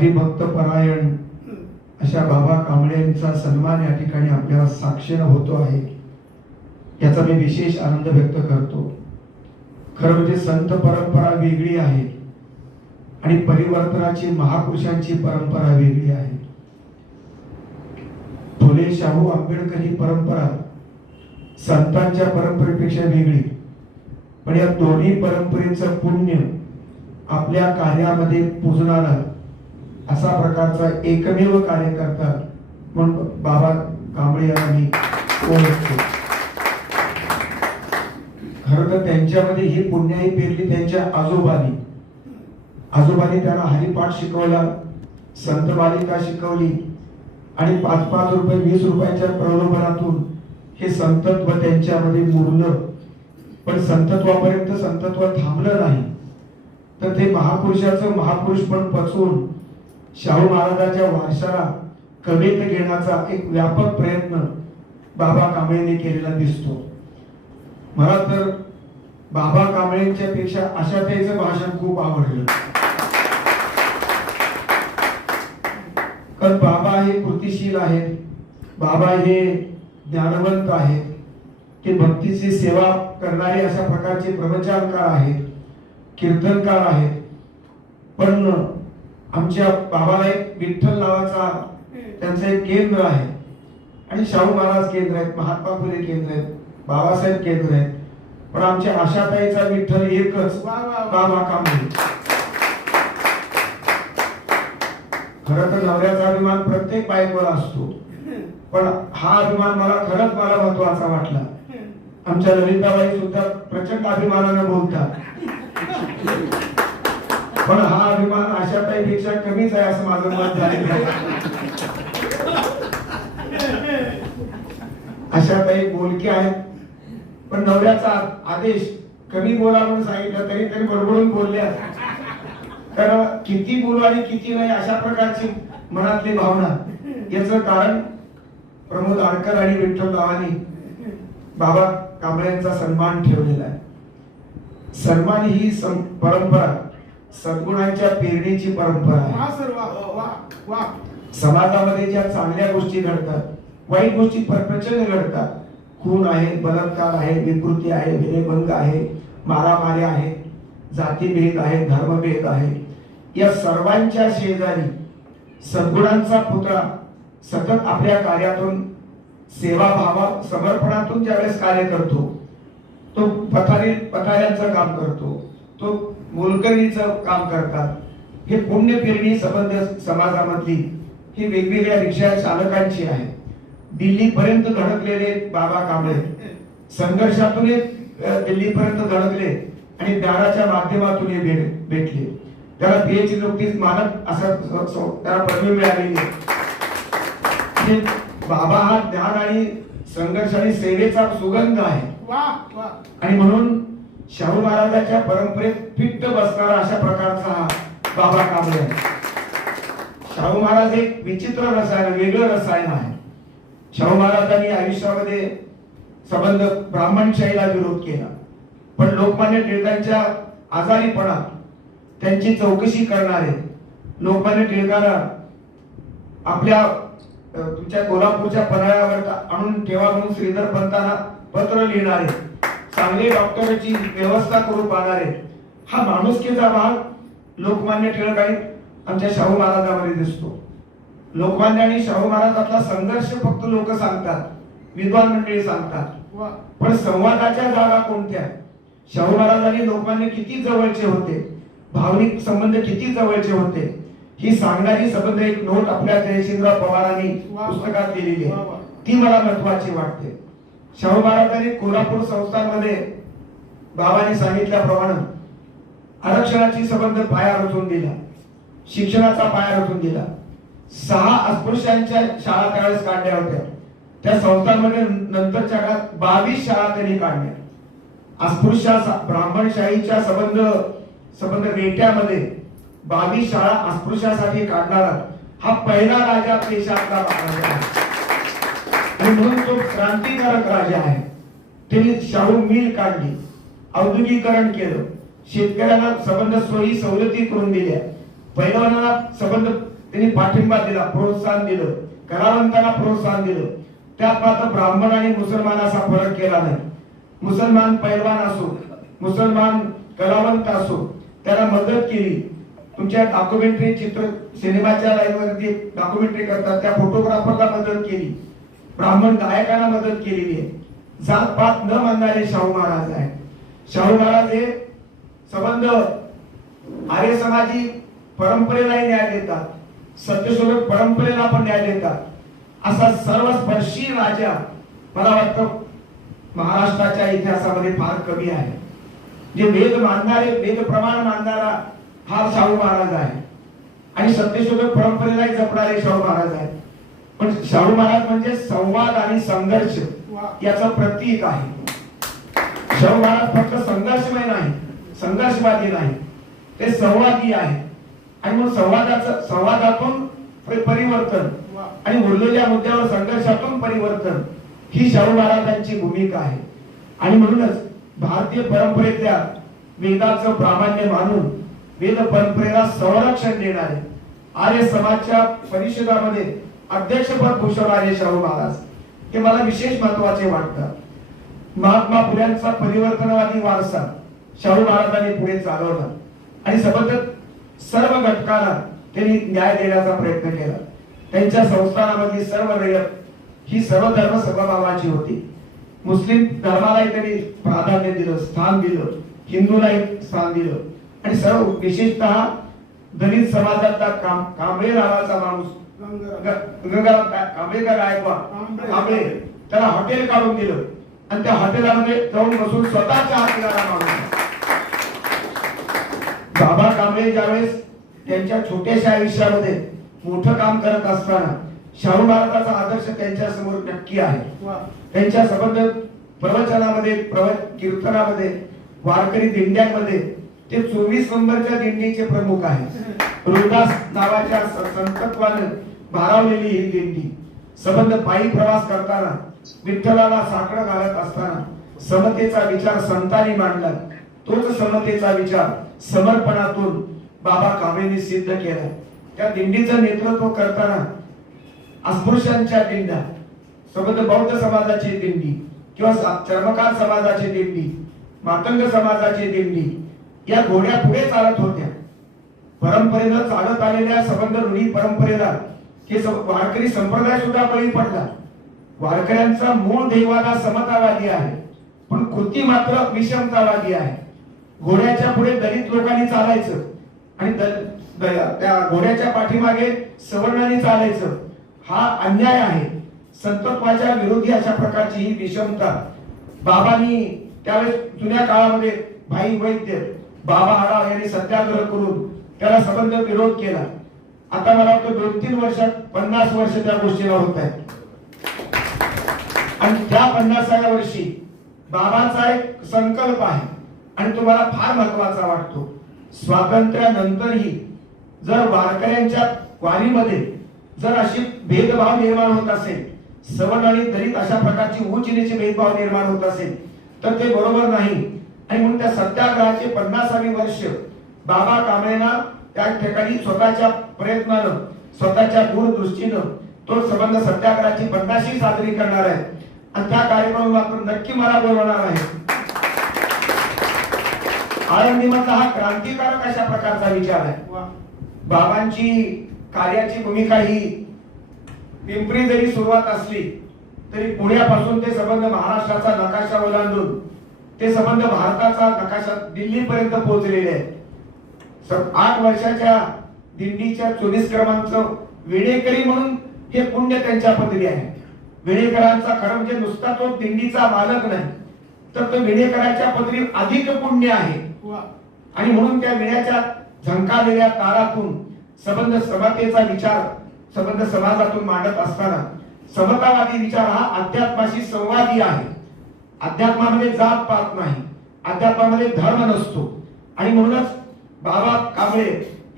हरिभक्त परायण अशा बाबा कांबळे यांचा सन्मान या ठिकाणी आपल्याला साक्षीनं होतो आहे याचा मी विशेष आनंद व्यक्त करतो खरं म्हणजे संत परंपरा वेगळी आहे आणि परिवर्तनाची महापुरुषांची परंपरा वेगळी आहे फुले शाहू आंबेडकर ही परंपरा संतांच्या परंपरेपेक्षा वेगळी पण या दोन्ही परंपरेचं पुण्य आपल्या कार्यामध्ये पुजणारा असा प्रकारचा एकमेव कार्यकर्ता म्हणून बाबा कांबळे यांना मी ओळखतो खर तर त्यांच्यामध्ये ही पुण्याही पेरली त्यांच्या आजोबानी आजोबांनी त्यांना हरिपाठ शिकवला संत बालिका शिकवली आणि पाच पाच रुपये वीस रुपयाच्या प्रलोभनातून हे संतत्व त्यांच्यामध्ये मुरलं पण संतत्वापर्यंत संतत्व थांबलं नाही तर ते महापुरुषाचं महापुरुष पण पचवून शाहू महाराजांच्या वारशाला कवेत घेण्याचा एक व्यापक प्रयत्न बाबा कांबळेने केलेला दिसतो मला तर बाबा कांबळेच्या पेक्षा अशा त्याचं भाषण खूप आवडलं कारण बाबा हे कृतिशील आहेत बाबा हे ज्ञानवंत आहेत ते भक्तीची सेवा करणारे अशा प्रकारचे प्रवचनकार आहेत कीर्तनकार आहेत पण आमच्या बाबाला एक विठ्ठल नावाचा त्यांचं एक केंद्र आहे आणि शाहू महाराज केंद्र आहेत महात्मा फुले केंद्र आहेत बाबासाहेब केंद्र आहेत पण आमच्या आशाताईचा विठ्ठल एकच बाबा काम खर तर नवऱ्याचा अभिमान प्रत्येक बाईकवर असतो पण हा अभिमान मला खरंच मला महत्वाचा वाटला आमच्या ललिताबाई सुद्धा प्रचंड अभिमानानं बोलतात पण हा अभिमान आशाताईपेक्षा कमीच आहे असं माझं मत झालेलं आहे बोलके आहेत पण नवऱ्याचा आदेश कमी बोला म्हणून सांगितलं तरी तरी बरबडून बोलल्या तर किती बोलू आणि किती नाही अशा प्रकारची मनातली भावना याच कारण प्रमोद आडकर आणि विठ्ठल रावांनी बाबा कांबळ्यांचा सन्मान ठेवलेला आहे सन्मान ही परंपरा सद्गुणांच्या पेरणीची परंपरा समाजामध्ये ज्या चांगल्या गोष्टी घडतात वाईट गोष्टी प्रचंड घडतात खून आहे बलात्कार आहे विकृती आहे विनयभंग आहे मारामारी आहे जातीभेद आहे धर्मभेद आहे या सर्वांच्या शेजारी सद्गुणांचा पुतळा सतत आपल्या कार्यातून सेवाभावा समर्पणातून ज्यावेळेस कार्य करतो तो पथारी पथाऱ्यांचं काम करतो तो मोलकरीचं काम करतात हे पुण्य फिरणी संबंध समाजामधली ही वेगवेगळ्या रिक्षा चालकांची आहे दिल्लीपर्यंत धडकलेले बाबा कांबळे संघर्षातून दिल्लीपर्यंत धडकले आणि दाराच्या माध्यमातून हे भेट भेटले त्याला पीएचडी नुकतीच मानक असा त्याला पदवी मिळालेली आहे बाबा हा ज्ञान आणि संघर्ष आणि सेवेचा सुगंध आहे आणि म्हणून शाहू महाराजांच्या परंपरेत पिट्ट बसणारा अशा प्रकारचा हा बाबा कांबळे शाहू महाराज एक विचित्र रसायन वेगळं रसायन आहे शाहू महाराजांनी आयुष्यामध्ये संबंध ब्राह्मणशाहीला विरोध केला पण लोकमान्य टिळकांच्या आजारीपणात त्यांची चौकशी करणारे लोकमान्य टिळकाला आपल्या तुमच्या कोल्हापूरच्या पन्हाळ्यावर आणून ठेवा म्हणून श्रीधर पंतांना पत्र लिहिणारे चांगले डॉक्टरची व्यवस्था करू पाहणारे हा माणुसकीचा भाग लोकमान्य टिळकाईत आमच्या शाहू महाराजामध्ये दिसतो लोकमान्य आणि शाहू महाराजातला संघर्ष फक्त लोक सांगतात विद्वान मंडळी सांगतात पण संवादाच्या जागा कोणत्या शाहू महाराज आणि लोकमान्य किती जवळचे होते भावनिक संबंध किती जवळचे होते ही सांगणारी संबंध एक नोट आपल्या जयशिंद्र पवारांनी पुस्तकात लिहिलेली आहे ती मला महत्वाची वाटते शाहू महाराजांनी कोल्हापूर मध्ये बाबांनी सांगितल्याप्रमाणे आरक्षणाची संबंध पाया रचून दिला शिक्षणाचा पाया रचून दिला सहा अस्पृश्यांच्या शाळा त्यावेळेस काढल्या होत्या त्या संस्थांमध्ये नंतरच्या काळात बावीस शाळा त्यांनी काढल्या अस्पृश्या ब्राह्मणशाहीच्या संबंध संबंध रेट्यामध्ये बावीस शाळा अस्पृश्यासाठी काढणारा हा पहिला राजा देशातला म्हणून तो क्रांतिकारक राजा आहे त्यांनी शाहू मिल काढली औद्योगिकरण केलं शेतकऱ्यांना संबंध सोयी सवलती करून दिल्या पैलवानांना संबंध त्यांनी पाठिंबा दिला प्रोत्साहन दिलं कलावंतांना प्रोत्साहन दिलं त्यात मात्र ब्राह्मण आणि मुसलमान असा फरक केला नाही मुसलमान पैलवान असो मुसलमान कलावंत असो त्याला मदत केली तुमच्या डॉक्युमेंटरी चित्र सिनेमाच्या लाईनवरती डॉक्युमेंटरी करतात त्या फोटोग्राफरला मदत केली ब्राह्मण गायकांना मदत केलेली आहे जात पात न मानणारे शाहू महाराज आहे शाहू महाराज हे संबंध आर्य समाजी परंपरेलाही न्याय देतात सत्यशोधक परंपरेला पण न्याय देतात असा सर्व स्पर्शी राजा मला वाटतं महाराष्ट्राच्या इतिहासामध्ये फार कमी आहे जे वेद मानणारे वेद प्रमाण मानणारा हा शाहू महाराज आहे आणि सत्यशोधक परंपरेलाही जपणारे शाहू महाराज आहेत पण शाहू महाराज म्हणजे संवाद आणि संघर्ष याचा प्रतीक आहे शाहू महाराज फक्त संघर्षमय नाही संघर्षवादी नाही ते संवादी आहे आणि मग संवादाचं संवादातून परिवर्तन आणि उरलेल्या मुद्द्यावर संघर्षातून परिवर्तन ही शाहू महाराजांची भूमिका आहे आणि म्हणूनच भारतीय परंपरेतल्या वेदाचं प्रामाण्य मानून वेद परंपरेला संरक्षण देणारे आर्य समाजच्या परिषदामध्ये अध्यक्षपद भूषवणारे शाहू महाराज हे मला विशेष महत्वाचे वाटतात महात्मा फुल्यांचा परिवर्तनवादी वारसा शाहू महाराजांनी पुढे चालवला आणि सतत सर्व घटकांना त्यांनी न्याय देण्याचा प्रयत्न केला त्यांच्या संस्थानामधली सर्व रयत ही सर्व धर्म समभावाची होती मुस्लिम धर्मालाही त्यांनी प्राधान्य दिलं स्थान दिलं हिंदूलाही स्थान दिलं आणि सर्व विशेषतः दलित समाजातला काम कांबळे माणूस त्याला हॉटेल काढून दिलं आणि त्या हॉटेलामध्ये जाऊन बसून स्वतःच्या बाबा कांबळे ज्यावेळेस त्यांच्या छोट्याशा आयुष्यामध्ये मोठं काम करत असताना शाहू महाराजांचा आदर्श त्यांच्या समोर नक्की आहे त्यांच्या संबंध प्रवचनामध्ये कीर्तनामध्ये वारकरी दिंड्यांमध्ये ते चोवीस नंबरच्या दिंडीचे प्रमुख आहेत रोहिदास नावाच्या संतत्वाने भारावलेली ही दिंडी सबंध पायी प्रवास करताना विठ्ठलाला साकडं घालत असताना समतेचा विचार संतांनी मांडला तोच समतेचा विचार समर्पणातून बाबा कामेने सिद्ध केला त्या दिंडीचं नेतृत्व करताना अस्पृश्यांच्या दिंड्या सबंध बौद्ध समाजाची दिंडी किंवा चर्मकार समाजाची दिंडी मातंग समाजाची दिंडी या घोड्या पुढे चालत होत्या परंपरेनं चालत आलेल्या संबंध रुढी परंपरेला हे वारकरी संप्रदाय सुद्धा बळी पडला वारकऱ्यांचा मूळ देवाला समतावादी आहे पण कृती मात्र विषमतावादी आहे घोड्याच्या पुढे दलित लोकांनी चालायचं आणि त्या घोड्याच्या पाठीमागे सवर्णाने चालायचं हा अन्याय आहे संतत्वाच्या विरोधी अशा प्रकारची ही विषमता बाबांनी त्यावेळेस जुन्या काळामध्ये भाई वैद्य बाबा आराव यांनी सत्याग्रह करून त्याला सबंध विरोध केला आता मला वाटतं दोन तीन वर्षात पन्नास वर्ष त्या गोष्टीला होत आहे आणि त्या पन्नासाव्या वर्षी बाबाचा एक संकल्प आहे आणि तो मला फार महत्वाचा वाटतो स्वातंत्र्यानंतरही जर वारकऱ्यांच्या वारीमध्ये जर अशी भेदभाव निर्माण होत असेल सवर्ण आणि दलित अशा प्रकारची उंचनीचे भेदभाव निर्माण होत असेल तर ते बरोबर नाही आणि म्हणून त्या सत्याग्रहाचे पन्नासावी वर्ष बाबा कांबळेना त्या ठिकाणी स्वतःच्या प्रयत्नानं स्वतःच्या दूरदृष्टीनं तो संबंध सत्याग्रहाची पन्नाशी साजरी करणार आहे आणि त्या कार्यक्रम आपण नक्की मला बोलवणार आहे आळंदी हा क्रांतिकारक अशा प्रकारचा विचार आहे बाबांची कार्याची भूमिका ही पिंपरी जरी सुरुवात असली तरी पुण्यापासून ते संबंध महाराष्ट्राचा नकाशा ओलांडून ते संबंध भारताचा नकाशा दिल्लीपर्यंत पोहोचलेले आहे आठ वर्षाच्या दिंडीच्या चोवीस क्रमांक विणेकरी म्हणून हे पुण्य त्यांच्या पदरी आहे विणेकरांचा खरं म्हणजे नुसता तो दिंडीचा मालक नाही तर तो विणेकराच्या पदरी अधिक पुण्य आहे आणि म्हणून त्या विण्याच्या झंकालेल्या तारातून सबंध समतेचा विचार सबंध समाजातून मांडत असताना समतावादी विचार हा अध्यात्माशी संवादी आहे अध्यात्मामध्ये जात पात नाही अध्यात्मामध्ये धर्म नसतो आणि म्हणूनच बाबा कांबळे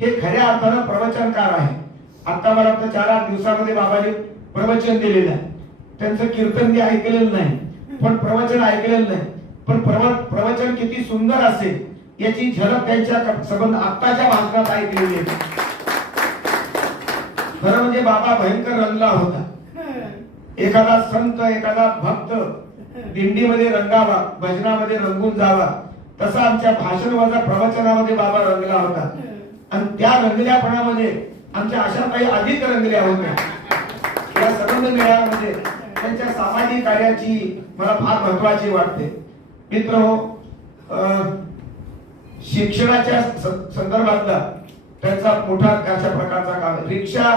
हे खऱ्या अर्थानं प्रवचनकार आहे आता मला चार आठ दिवसामध्ये बाबाने प्रवचन दिलेलं आहे त्यांचं कीर्तन ते ऐकलेलं नाही पण प्रवचन ऐकलेलं नाही पण प्रवचन किती सुंदर असेल याची झलक त्यांच्या संबंध आत्ताच्या भाषणात ऐकलेली आहे खरं म्हणजे बाबा भयंकर रंगला होता एखादा संत एखादा भक्त दिंडीमध्ये रंगावा भजनामध्ये रंगून जावा तसा आमच्या भाषण वजा प्रवचनामध्ये बाबा रंगला होता आणि त्या रंगल्यापणामध्ये आमच्या अशा काही अधिक रंगल्या होत्या या सबंध मेळाव्यामध्ये त्यांच्या सामाजिक कार्याची मला फार महत्वाची वाटते मित्र हो शिक्षणाच्या संदर्भातला त्यांचा मोठा अशा प्रकारचा काम रिक्षा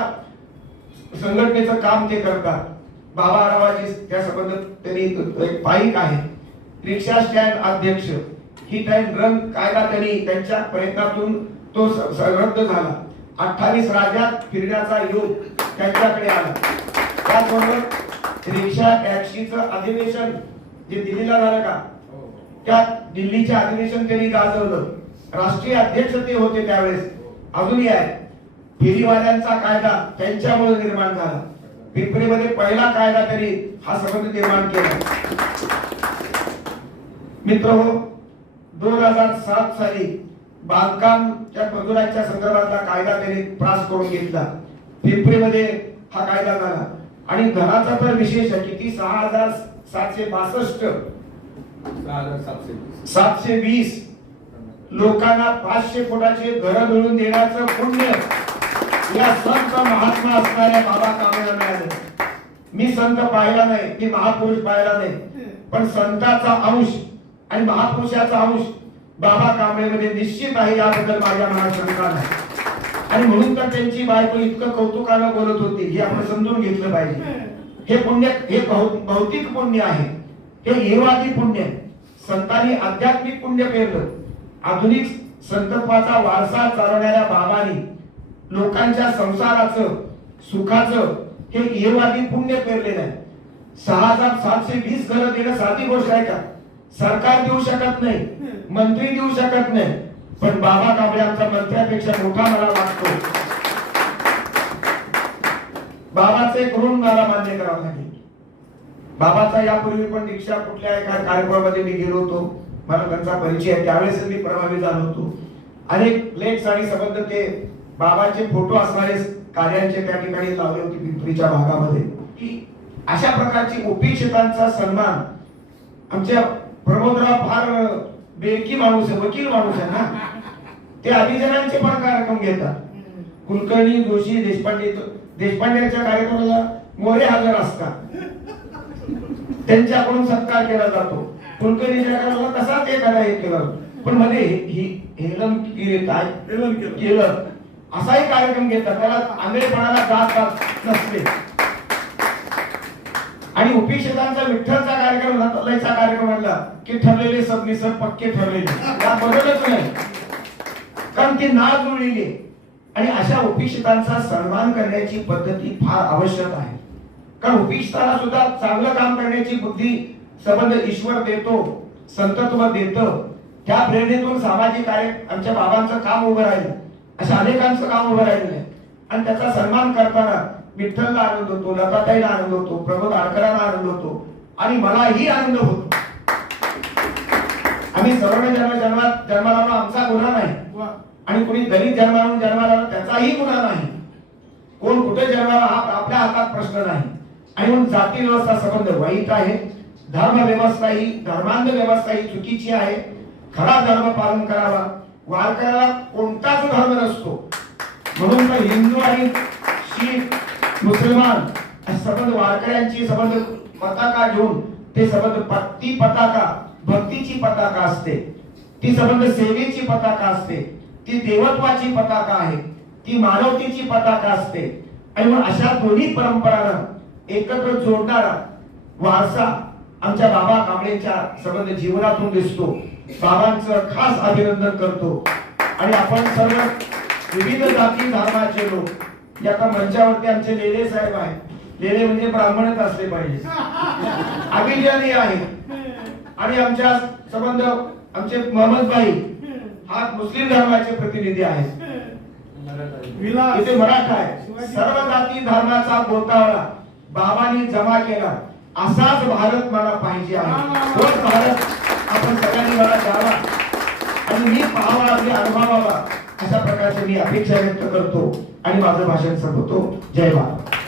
संघटनेचं काम ते करतात बाबा रावाजी त्या संबंधात त्यांनी एक पाईक आहे रिक्षा स्टँड अध्यक्ष ही टाइम रन कायदा त्यांनी त्यांच्या प्रयत्नातून तो रद्द झाला अठ्ठावीस राज्यात फिरण्याचा योग त्यांच्याकडे आला त्याचबरोबर रिक्षा टॅक्सीच अधिवेशन जे दिल्लीला झालं का हो, हो, हो. त्या दिल्लीचे अधिवेशन त्यांनी गाजवलं राष्ट्रीय अध्यक्ष ते होते त्यावेळेस अजूनही आहे फेरीवाल्यांचा कायदा त्यांच्यामुळे निर्माण झाला पिंपरीमध्ये पहिला कायदा त्यांनी हा संबंध निर्माण केला मित्र हो दोन हजार सात साली बांधकामच्या मजुरांच्या संदर्भातला कायदा त्यांनी त्रास करून घेतला पिंपरीमध्ये हा कायदा झाला आणि घराचा तर विशेष किती सहा हजार सातशे बासष्ट सातशे वीस लोकांना पाचशे फुटाचे घर मिळून देण्याचं पुण्य या संत महात्मा असणाऱ्या बाबा कामेला मिळाले मी संत पाहिला नाही मी महापुरुष पाहिला नाही पण संताचा अंश आणि महापुरुषाचा अंश बाबा कांबळेमध्ये निश्चित आहे याबद्दल माझ्या मनात शंका नाही आणि म्हणून तर त्यांची बायको इतकं कौतुकानं बोलत होती हे आपण समजून घेतलं पाहिजे हे पुण्य हे भौतिक पुण्य आहे हे हेवादी पुण्य संतांनी आध्यात्मिक पुण्य पेरलं आधुनिक संतत्वाचा वारसा चालवणाऱ्या बाबांनी लोकांच्या संसाराचं सुखाचं हे हेवादी पुण्य पेरलेलं आहे सहा हजार सातशे वीस घरं देणं साधी गोष्ट आहे का सरकार देऊ शकत नाही मंत्री देऊ शकत नाही पण बाबा कांबळे आमचा मंत्र्यापेक्षा मोठा मला वाटतो बाबाचे एक ऋण मला मान्य करावं लागेल बाबाचा यापूर्वी पण रिक्षा कुठल्या एका कार्यक्रमामध्ये मी गेलो होतो मला त्यांचा परिचय आहे त्यावेळेस मी प्रभावी झालो होतो अनेक लेट्स आणि संबंध ते बाबाचे फोटो असणारे कार्यांचे त्या ठिकाणी लावले होते पिंपरीच्या भागामध्ये की अशा प्रकारची उपेक्षितांचा सन्मान आमच्या प्रमोदराव फार बेकी माणूस आहे वकील माणूस आहे ना ते अभिजनांचे पण कार्यक्रम घेतात कुलकर्णी जोशी देशपांडे देशपांडेच्या कार्यक्रमाला मोरे हजर असतात त्यांच्याकडून सत्कार केला जातो कुलकर्णीच्या कार्यक्रमाला तसाच एखादा हे केलं पण मध्ये ही हेलन काय केलं असाही कार्यक्रम घेतात त्याला आंधळेपणाला जात नसते आणि उपेक्षितांचा विठ्ठलचा कार्यक्रम लयचा कार्यक्रम म्हटला की ठरलेले सर पक्के ठरलेले या बदलच नाही कारण ते ना जुळलेली आणि अशा उपेक्षितांचा सन्मान करण्याची पद्धती फार आवश्यक आहे कारण उपेक्षितांना सुद्धा चांगलं काम करण्याची बुद्धी संबंध ईश्वर देतो संतत्व देतं त्या प्रेरणेतून सामाजिक कार्य आमच्या बाबांचं काम उभं राहील अशा अनेकांचं काम उभं राहिलं आणि त्याचा सन्मान करताना विठ्ठलला आनंद होतो लताताईला आनंद होतो प्रमोद आडकरांना आनंद होतो आणि मलाही आनंद होतो आम्ही सर्व जन्म जन्मात जन्माला आमचा गुन्हा नाही आणि कुणी दलित जन्माला जन्माला त्याचाही गुन्हा नाही कोण कुठे जन्माला हा आपल्या हातात प्रश्न नाही आणि म्हणून जाती व्यवस्था संबंध वाईट आहे धर्म व्यवस्था ही धर्मांध व्यवस्था ही चुकीची आहे खरा धर्म पालन करावा वारकऱ्याला कोणताच धर्म नसतो म्हणून हिंदू आणि शीख मुसलमान सबंध वारकऱ्यांची सबंध पताका घेऊन ते सबंध ती पताका भक्तीची पताका असते ती सबंध सेवेची पताका असते ती देवत्वाची पताका आहे ती मानवतेची पताका असते आणि मग अशा दोन्ही परंपरा एकत्र जोडणारा वारसा आमच्या बाबा कांबळेच्या संबंध जीवनातून दिसतो बाबांचं खास अभिनंदन करतो आणि आपण सर्व विविध जाती धर्माचे लोक की आता मंचावरती आमचे लेले साहेब आहेत लेले म्हणजे ब्राह्मणच असले पाहिजे अभिजानी आहे आणि आमच्या संबंध आमचे मोहम्मद भाई हा मुस्लिम धर्माचे प्रतिनिधी आहेत इथे मराठा आहे सर्व जाती धर्माचा गोताळा बाबांनी जमा केला असाच भारत मला पाहिजे आहे भारत आपण सगळ्यांनी मला द्यावा आणि मी पाहावा आणि अनुभवावा अशा प्रकारची मी अपेक्षा व्यक्त करतो आणि माझं भाषण संपवतो जय महाराज